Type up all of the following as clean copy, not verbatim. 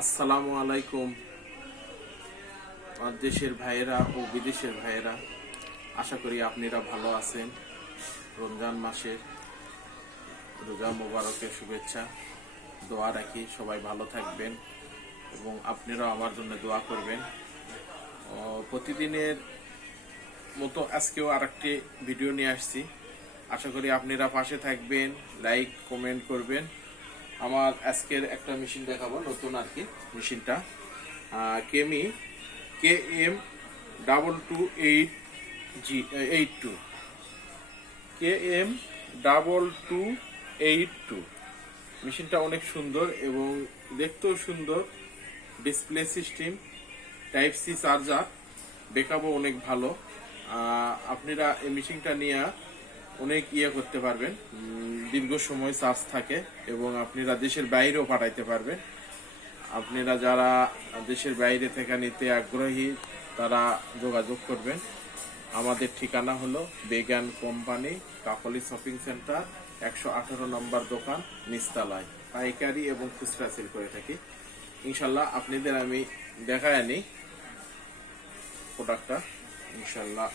আসসালামু আলাইকুম দেশের ভাইয়েরা ও বিদেশের ভাইয়েরা, আশা করি আপনারা ভালো আছেন। রমজান মাসের রোজা মোবারকের শুভেচ্ছা, দোয়া রাখি সবাই ভালো থাকবেন এবং আপনারাও আমার জন্য দোয়া করবেন। প্রতিদিনের মতো আজকেও আরেকটি ভিডিও নিয়ে আসছি। আশা করি আপনারা পাশে থাকবেন, লাইক কমেন্ট করবেন। আমার আজকের একটা মেশিন দেখাবো, নতুন আর কি মেশিনটা কেমি KM2282 KM2282 মেশিনটা অনেক সুন্দর এবং দেখতেও সুন্দর। Display system, type C charger, ব্যাকআপও অনেক ভালো। আপনারা এই মেশিনটা নিয়ে অনেক করতে পারবেন, দীর্ঘ সময় চার্জ থাকে এবং আপনারা দেশের বাইরেও পাঠাইতে পারবেন। আপনারা যারা দেশের বাইরে থেকে নিতে আগ্রহী তারা যোগাযোগ করবেন। আমাদের ঠিকানা হলো বেগান কোম্পানি, কাকলি শপিং সেন্টার, 118 নম্বর দোকান, নিচতলায়। পাইকারি এবং খুচরা সেল করে থাকি। ইনশাল্লাহ আপনাদের আমি দেখায় আনি প্রোডাক্টটা ইনশাল্লাহ।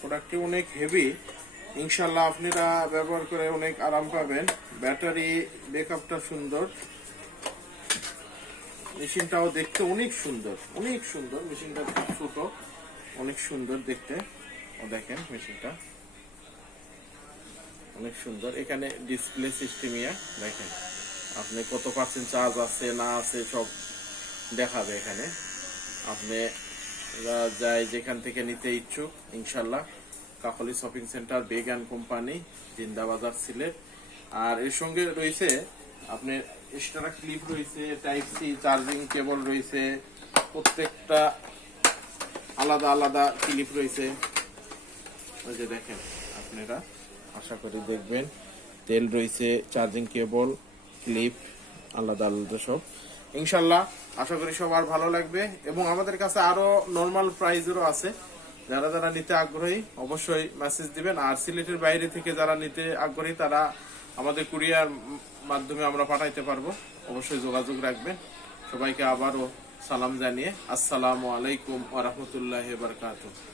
প্রোডাক্টটি অনেক হেভি, ইনশাল্লাহ আপনারা ব্যবহার করে অনেক আরাম পাবেন। ব্যাটারি ব্যাকআপটা সুন্দর, মেশিনটাও দেখতে অনেক সুন্দর, অনেক সুন্দর। মেশিনটা ছোট, অনেক সুন্দর দেখতে। দেখেন মেশিনটা অনেক সুন্দর। এখানে ডিসপ্লে সিস্টেম দেখেন আপনি কত পার্সেন্ট চার্জ আছে না আছে সব দেখাবে এখানে। আপনি যাই যেখান থেকে নিতে ইচ্ছুক ইনশাল্লাহ কাকলি শপিং সেন্টার, বেগান কোম্পানি, জিন্দাবাজার, সিলেট। আর এর সঙ্গে রয়েছে আপনার এক্সট্রা ক্লিপ রয়েছে, টাইপ সি চার্জিং কেবল রয়েছে, প্রত্যেকটা আলাদা আলাদা ক্লিপ রয়েছে। ওই যে দেখেন আপনারা, আশা করি দেখবেন। তেল রয়েছে, চার্জিং কেবল, ক্লিপ আলাদা আলাদা সব। ইনশাল্লাহ আশা করি সবার ভালো লাগবে এবং আমাদের কাছে আরো নরমাল প্রাইজেরও আছে। যারা যারা নিতে আগ্রহী অবশ্যই মেসেজ দিবেন। আর সিলেটের বাইরে থেকে যারা নিতে আগ্রহী তারা আমাদের কুরিয়ার মাধ্যমে আমরা পাঠাইতে পারবো, অবশ্যই যোগাযোগ রাখবেন। সবাইকে আবারও সালাম জানিয়ে আসসালামু আলাইকুম ওয়া রাহমাতুল্লাহি ওয়া বারাকাতুহু।